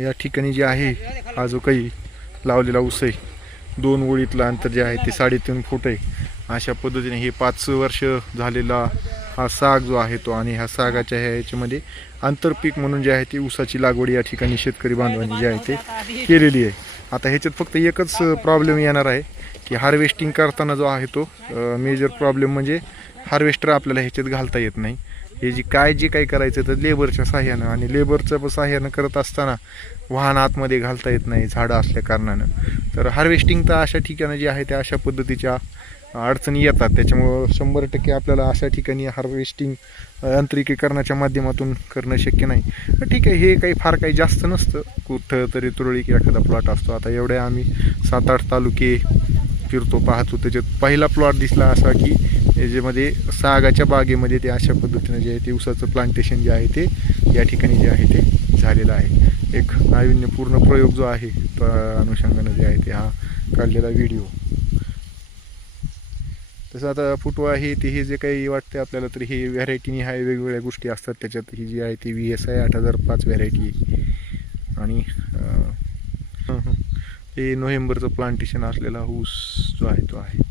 या ठिकाणी जे आहे हा जो काही लावलेला ऊस आहे, 2 ओळीतलं अंतर जे आहे ते 3.5 फूट आहे. अशा पद्धतीने हे 5 वर्ष झालेला हा साग जो आहे तो, आणि ह्या सागाच्या ह्याच्यामध्ये आंतरपीक म्हणून जे आहे ती ऊसाची लागवड या ठिकाणी शेतकरी बांधवांनी जे आहे ते केलेली आहे. आता ह्याच्यात फक्त एकच प्रॉब्लेम येणार आहे की हार्वेस्टिंग करताना जो आहे तो मेजर प्रॉब्लेम म्हणजे हार्वेस्टर आपल्याला ह्याच्यात घालता येत नाही. हे जे काही करायचं तर लेबरच्या साह्यानं, आणि लेबरच्या साह्यानं करत असताना वाहन आतमध्ये घालता येत नाही झाडं असल्या कारणानं. तर हार्वेस्टिंग तर अशा ठिकाणी जे आहे त्या अशा पद्धतीच्या अडचणी येतात. त्याच्यामुळं 100% आपल्याला अशा ठिकाणी हार्वेस्टिंग यांत्रिकीकरणाच्या माध्यमातून करणं शक्य नाही. तर ठीक आहे, हे काही फार काही जास्त नसतं, कुठं तरी तुरळक एखादा प्लॉट असतो. आता एवढे आम्ही 7-8 तालुके फिरतो, पाहतो. त्याच्यात पहिला प्लॉट दिसला असा की याच्यामध्ये सागाच्या बागेमध्ये ते अशा पद्धतीनं जे आहे ते ऊसाचं प्लांटेशन जे आहे ते या ठिकाणी जे आहे ते झालेलं आहे. एक नाविन्यपूर्ण प्रयोग जो आहे त्या अनुषंगानं जे आहे ते हा काढलेला व्हिडिओ. तसं आता फुटवा आहे ते हे जे काही वाटते आपल्याला, तर हे व्हॅरायटीनी आहे, वेगवेगळ्या गोष्टी असतात त्याच्यात. ही जी आहे ती VSI 8005 व्हॅरायटी आहे. आणि हे नोव्हेंबरचं प्लांटेशन असलेला ऊस जो आहे तो आहे.